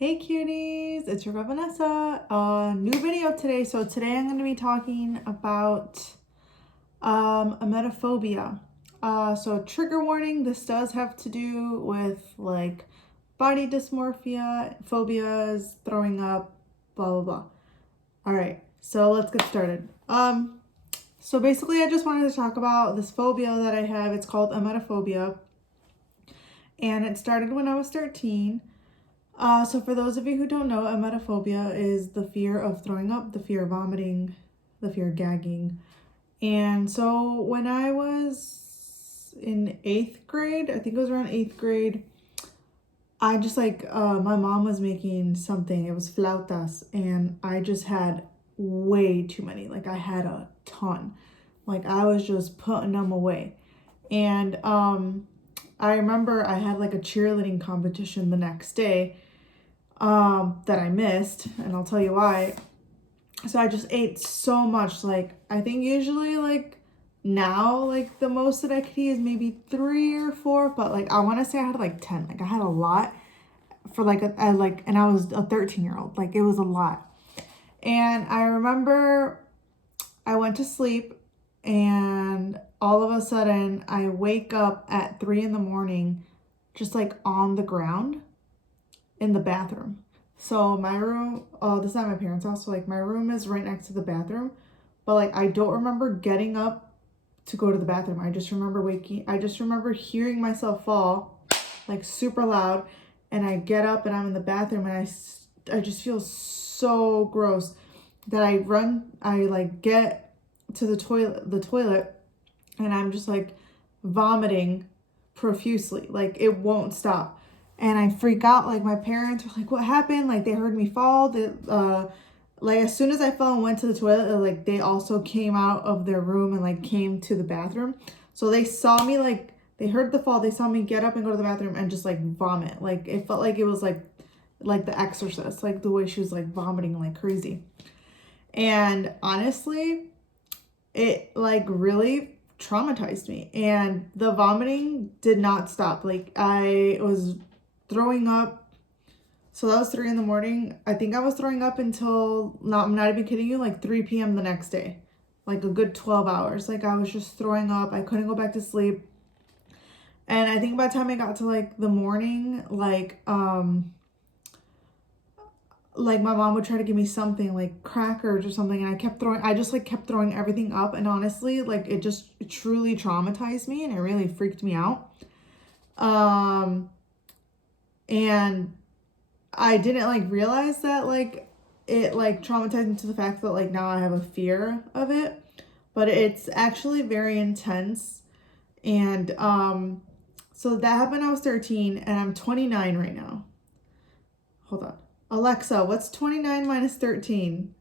Hey cuties, it's your girl Vanessa. New video today. So today I'm going to be talking about emetophobia. So trigger warning, this does have to do with like body dysmorphia, phobias, throwing up, blah blah blah. All right, so let's get started. So basically I just wanted to talk about this phobia that I have. It's called emetophobia, and it started when I was 13. So for those of you who don't know, emetophobia is the fear of throwing up, the fear of vomiting, the fear of gagging. And so when I was in 8th grade, I think it was around 8th grade, I just my mom was making something, it was flautas, and I just had way too many. Like I had a ton. Like I was just putting them away. And I remember I had like a cheerleading competition the next day that I missed, and I'll tell you why. So I just ate so much. Like I think usually like now like the most that I could eat is maybe 3 or 4, but like I want to say I had like 10. Like I had a lot for like and I was a 13-year-old. Like it was a lot. And I remember I went to sleep, and all of a sudden I wake up at 3 in the morning just like on the ground in the bathroom. So my room, this is not my parents' house, so like my room is right next to the bathroom, but like I don't remember getting up to go to the bathroom. I just remember hearing myself fall like super loud, and I get up and I'm in the bathroom, and I just feel so gross that I like get to the toilet, and I'm just like vomiting profusely. Like it won't stop. And I freak out. Like my parents were like, what happened? Like they heard me fall. Like as soon as I fell and went to the toilet, like they also came out of their room and like came to the bathroom. So they saw me, like they heard the fall. They saw me get up and go to the bathroom and just like vomit. Like it felt like it was like The Exorcist, like the way she was like vomiting like crazy. And honestly, it like really traumatized me, and the vomiting did not stop. Like I was throwing up. So that was 3 in the morning. I think I was throwing up until, I'm not even kidding you, like 3 p.m. the next day. Like a good 12 hours. Like I was just throwing up. I couldn't go back to sleep. And I think by the time I got to like the morning, like my mom would try to give me something like crackers or something, and I just like kept throwing everything up, and honestly like it truly traumatized me, and it really freaked me out. And I didn't like realize that like it like traumatized me to the fact that like now I have a fear of it, but it's actually very intense. And so that happened when I was 13, and I'm 29 right now. Hold on. Alexa, what's 29 minus 13?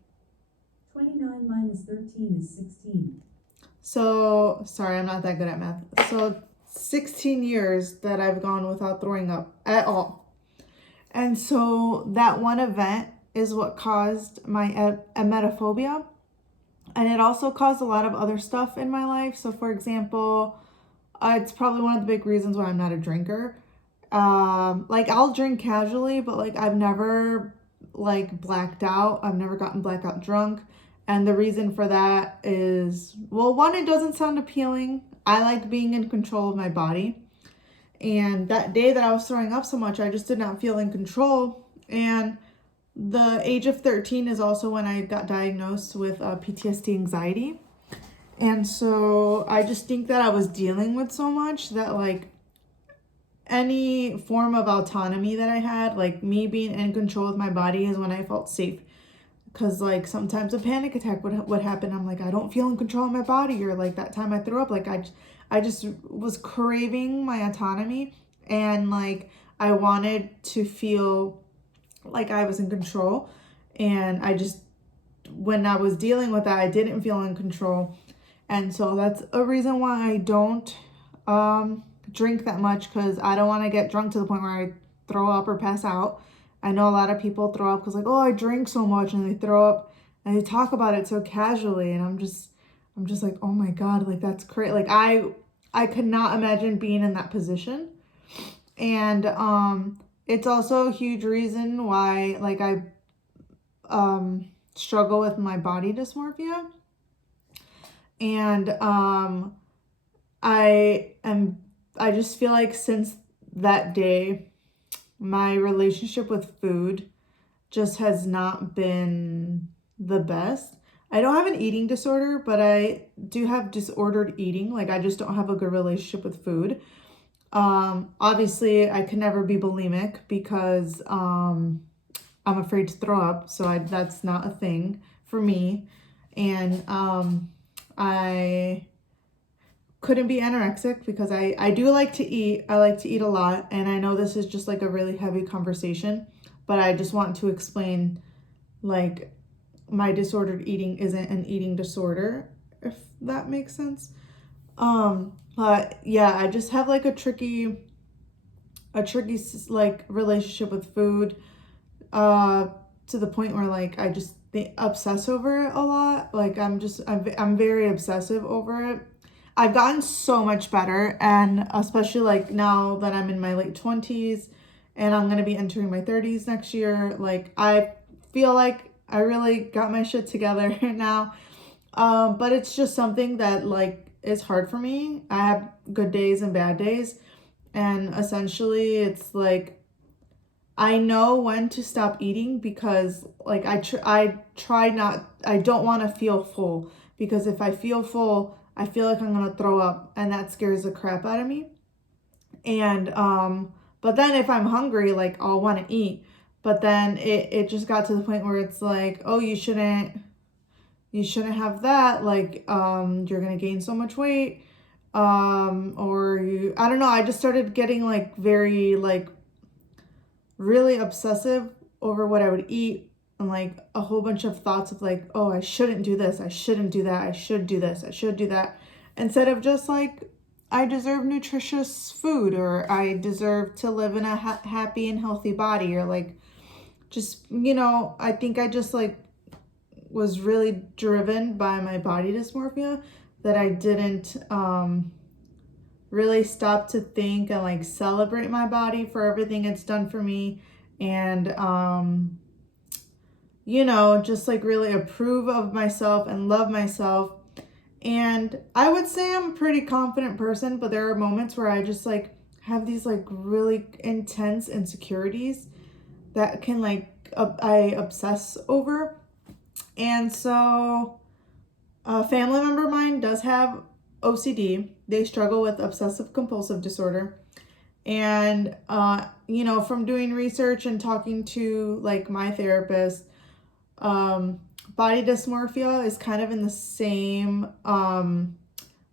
29 minus 13 is 16. So, sorry, I'm not that good at math. So 16 years that I've gone without throwing up at all. And so that one event is what caused my emetophobia. And it also caused a lot of other stuff in my life. So for example, it's probably one of the big reasons why I'm not a drinker. Like I'll drink casually, but like I've never like blacked out. I've never gotten blackout drunk. And the reason for that is, well, one, it doesn't sound appealing. I like being in control of my body. And that day that I was throwing up so much, I just did not feel in control. And the age of 13 is also when I got diagnosed with PTSD anxiety. And so I just think that I was dealing with so much that like any form of autonomy that I had, like me being in control of my body, is when I felt safe. Because like sometimes a panic attack would happen. I'm like, I don't feel in control of my body. Or like that time I threw up, like I just was craving my autonomy, and like I wanted to feel like I was in control. And when I was dealing with that, I didn't feel in control. And so that's a reason why I don't drink that much, because I don't want to get drunk to the point where I throw up or pass out. I know a lot of people throw up because like, oh, I drink so much, and they throw up and they talk about it so casually, and I'm just like, oh my God, like that's crazy. Like I could not imagine being in that position. And it's also a huge reason why like I struggle with my body dysmorphia. And I just feel like since that day, my relationship with food just has not been the best. I don't have an eating disorder, but I do have disordered eating. Like I just don't have a good relationship with food. Obviously I could never be bulimic because I'm afraid to throw up, so that's not a thing for me. And I couldn't be anorexic because I do like to eat. I like to eat a lot, and I know this is just like a really heavy conversation, but I just want to explain like my disordered eating isn't an eating disorder, if that makes sense. But yeah, I just have like a tricky like relationship with food, uh to the point where like I just obsess over it a lot. Like I'm very obsessive over it. I've gotten so much better, and especially like now that I'm in my late 20s and I'm going to be entering my 30s next year, like I feel like I really got my shit together now. But it's just something that like is hard for me. I have good days and bad days, and essentially it's like I know when to stop eating because like I try not, I don't want to feel full, because if I feel full, I feel like I'm going to throw up, and that scares the crap out of me. And but then if I'm hungry, like I'll want to eat. But then it just got to the point where it's like, oh, you shouldn't have that, like you're going to gain so much weight. Or you, I don't know, I just started getting like very like really obsessive over what I would eat, and like a whole bunch of thoughts of like, oh, I shouldn't do this, I shouldn't do that, I should do this, I should do that, instead of just like, I deserve nutritious food, or I deserve to live in a happy and healthy body, or like just, I think I just like was really driven by my body dysmorphia, that I didn't really stop to think and like celebrate my body for everything it's done for me, and just like really approve of myself and love myself. And I would say I'm a pretty confident person, but there are moments where I just like have these like really intense insecurities that can like I obsess over. And so a family member of mine does have OCD. They struggle with obsessive compulsive disorder. And, from doing research and talking to like my therapist, body dysmorphia is kind of in the same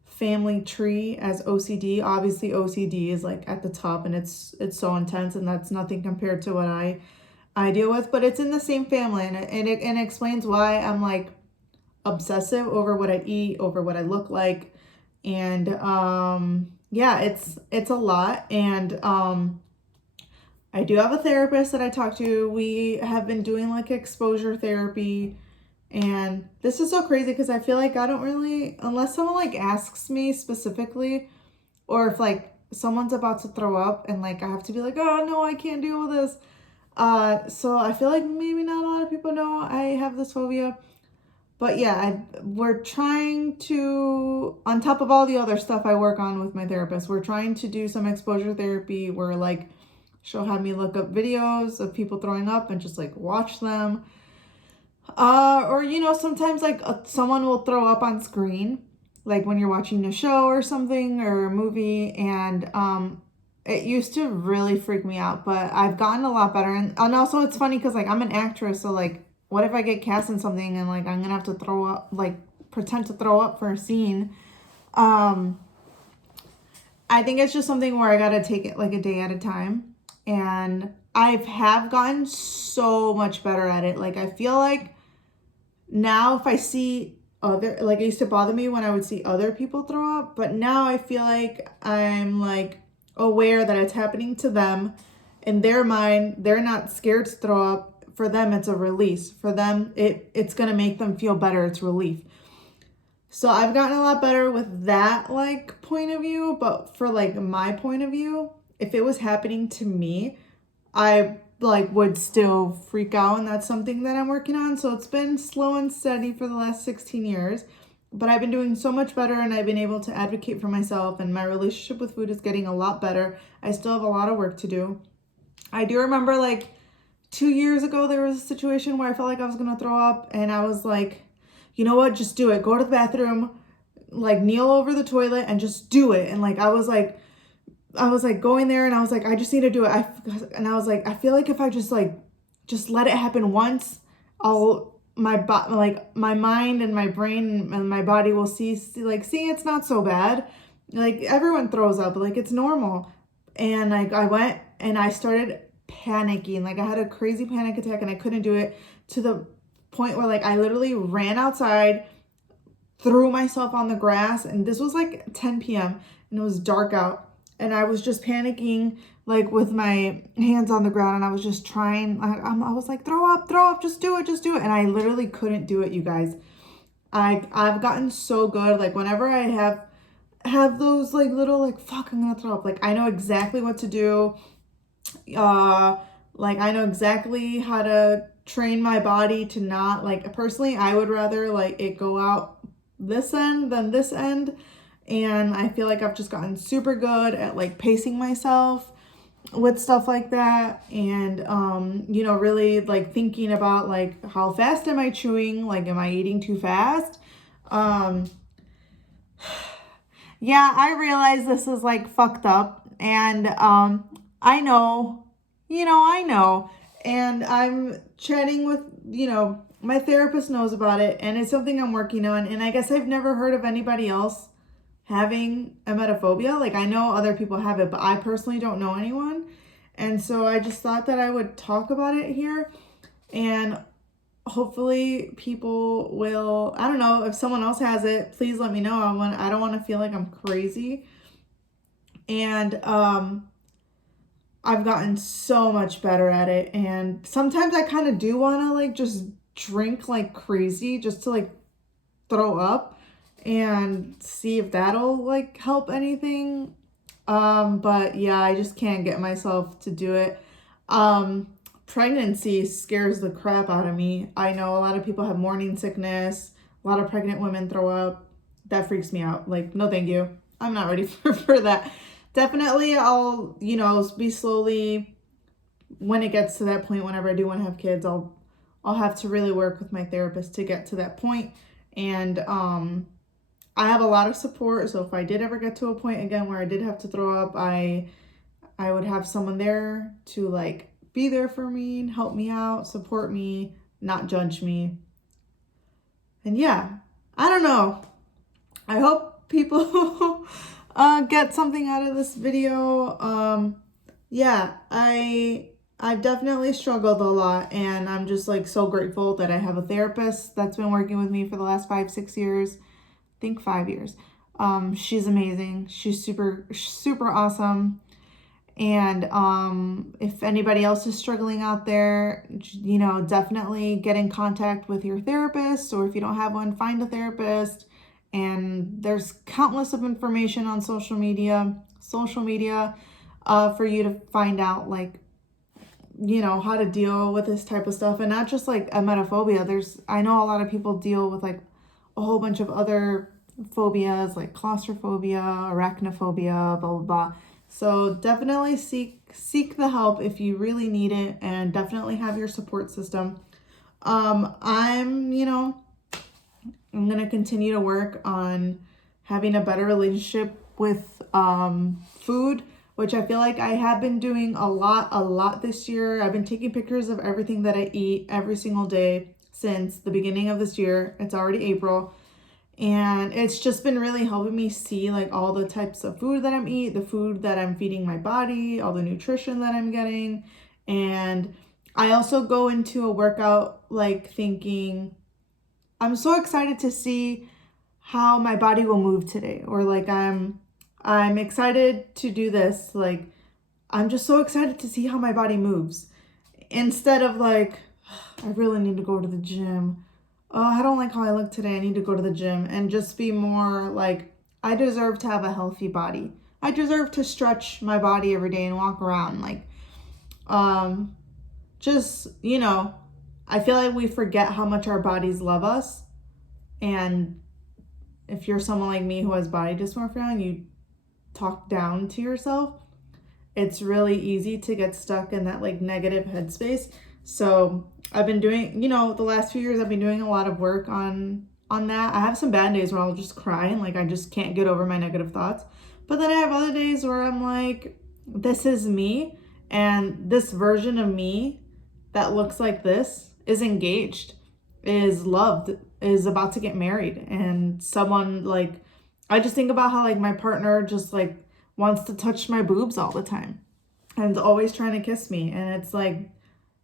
family tree as OCD. Obviously, OCD is like at the top, and it's so intense, and that's nothing compared to what I deal with. But it's in the same family, and it explains why I'm like obsessive over what I eat, over what I look like. And yeah, it's a lot. And I do have a therapist that I talk to. We have been doing like exposure therapy, and this is so crazy because I feel like I don't really, unless someone like asks me specifically, or if like someone's about to throw up and like I have to be like, oh no, I can't deal with this. So I feel like maybe not a lot of people know I have this phobia. But yeah, we're trying to, on top of all the other stuff I work on with my therapist, we're trying to do some exposure therapy where like she'll have me look up videos of people throwing up and just like watch them. Or sometimes like someone will throw up on screen, like when you're watching a show or something or a movie, and it used to really freak me out, but I've gotten a lot better. And also it's funny because like I'm an actress, so like what if I get cast in something and like I'm gonna have to throw up, like pretend to throw up for a scene. um I think it's just something where I gotta take it like a day at a time, and have gotten so much better at it. Like I feel like now if I see other, like it used to bother me when I would see other people throw up, but now I feel like I'm like aware that it's happening to them. In their mind, they're not scared to throw up. For them, it's a release. For them, it's gonna make them feel better. It's relief. So I've gotten a lot better with that like point of view, but for like my point of view, if it was happening to me, I like would still freak out, and that's something that I'm working on. So it's been slow and steady for the last 16 years, but I've been doing so much better, and I've been able to advocate for myself, and my relationship with food is getting a lot better. I still have a lot of work to do. I do remember like 2 years ago, there was a situation where I felt like I was gonna throw up, and I was like, you know what, just do it. Go to the bathroom, like kneel over the toilet and just do it. And like I was like going there, and I was like, I just need to do it. And I was like, I feel like if I just let it happen once, like my mind and my brain and my body will see it's not so bad. Like everyone throws up, like it's normal. And like I went and I started panicking. Like I had a crazy panic attack, and I couldn't do it, to the point where like I literally ran outside, threw myself on the grass, and this was like 10 p.m. and it was dark out, and I was just panicking, like with my hands on the ground, and I was just trying. I was like, throw up, just do it, and I literally couldn't do it, you guys. I've gotten so good. Like whenever I have those like little like fuck, I'm gonna throw up, like I know exactly what to do. Like I know exactly how to train my body to not, like, personally I would rather like it go out this end than this end. And I feel like I've just gotten super good at like pacing myself with stuff like that. And really like thinking about like how fast am I chewing, like am I eating too fast. Yeah, I realize this is like fucked up, and I know, I know. And I'm chatting with, my therapist knows about it, and it's something I'm working on. And I guess I've never heard of anybody else having emetophobia. Like I know other people have it, but I personally don't know anyone. And so I just thought that I would talk about it here, and hopefully people will, I don't know, if someone else has it, please let me know. I don't want to feel like I'm crazy. And I've gotten so much better at it, and sometimes I kind of do want to like just drink like crazy just to like throw up and see if that'll like help anything. But yeah, I just can't get myself to do it. Pregnancy scares the crap out of me. I know a lot of people have morning sickness. A lot of pregnant women throw up. That freaks me out. Like, no, thank you. I'm not ready for that. Definitely, I'll, be slowly, when it gets to that point, whenever I do want to have kids, I'll have to really work with my therapist to get to that point. And I have a lot of support. So if I did ever get to a point again where I did have to throw up, I would have someone there to like be there for me and help me out, support me, not judge me. And yeah, I don't know. I hope people get something out of this video. Yeah, I've definitely struggled a lot, and I'm just like so grateful that I have a therapist that's been working with me for the last 5-6 years. I think 5 years. She's amazing. She's super, super awesome. And if anybody else is struggling out there, definitely get in contact with your therapist, or if you don't have one, find a therapist. And there's countless of information on social media for you to find out like, how to deal with this type of stuff. And not just like emetophobia. I know a lot of people deal with like a whole bunch of other phobias like claustrophobia, arachnophobia, blah, blah, blah. So definitely seek the help if you really need it, and definitely have your support system. I'm going to continue to work on having a better relationship with food, which I feel like I have been doing a lot this year. I've been taking pictures of everything that I eat every single day since the beginning of this year. It's already April. And it's just been really helping me see like all the types of food that I'm eating, the food that I'm feeding my body, all the nutrition that I'm getting. And I also go into a workout like thinking, I'm so excited to see how my body will move today. Or like I'm excited to do this. Like I'm just so excited to see how my body moves. Instead of like, I really need to go to the gym. Oh, I don't like how I look today. I need to go to the gym. And just be more like, I deserve to have a healthy body. I deserve to stretch my body every day and walk around. Like, Just, I feel like we forget how much our bodies love us. And if you're someone like me who has body dysmorphia and you talk down to yourself, it's really easy to get stuck in that like negative headspace. So I've been doing, the last few years I've been doing a lot of work on that. I have some bad days where I'll just cry and like I just can't get over my negative thoughts. But then I have other days where I'm like, this is me, and this version of me that looks like this is engaged, is loved, is about to get married, and someone like, I just think about how like my partner just like wants to touch my boobs all the time and always trying to kiss me, and it's like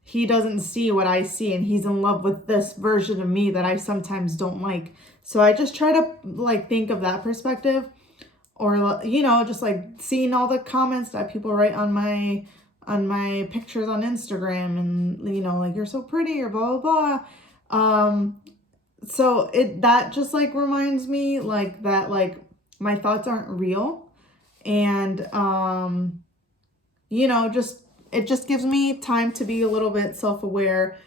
he doesn't see what I see, and he's in love with this version of me that I sometimes don't like. So I just try to like think of that perspective, or just like seeing all the comments that people write on my pictures on Instagram, and like, you're so pretty, or blah blah blah. So that just like reminds me like that like my thoughts aren't real, and just it just gives me time to be a little bit self-aware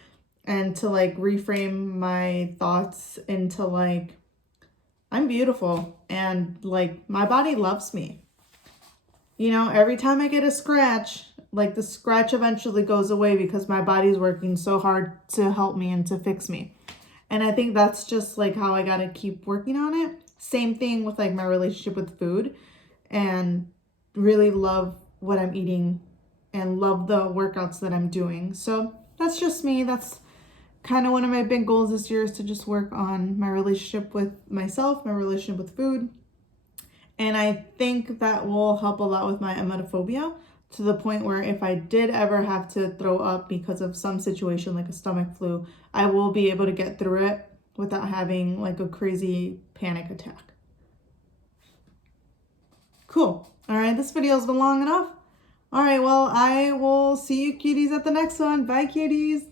and to like reframe my thoughts into like, I'm beautiful and like my body loves me. Every time I get a scratch, like the scratch eventually goes away because my body's working so hard to help me and to fix me. And I think that's just like how I got to keep working on it. Same thing with like my relationship with food, and really love what I'm eating and love the workouts that I'm doing. So that's just me. That's kind of one of my big goals this year, is to just work on my relationship with myself, my relationship with food. And I think that will help a lot with my emetophobia, to the point where if I did ever have to throw up because of some situation like a stomach flu, I will be able to get through it without having like a crazy panic attack. Cool. All right, this video's been long enough. All right, well, I will see you cuties at the next one. Bye, cuties.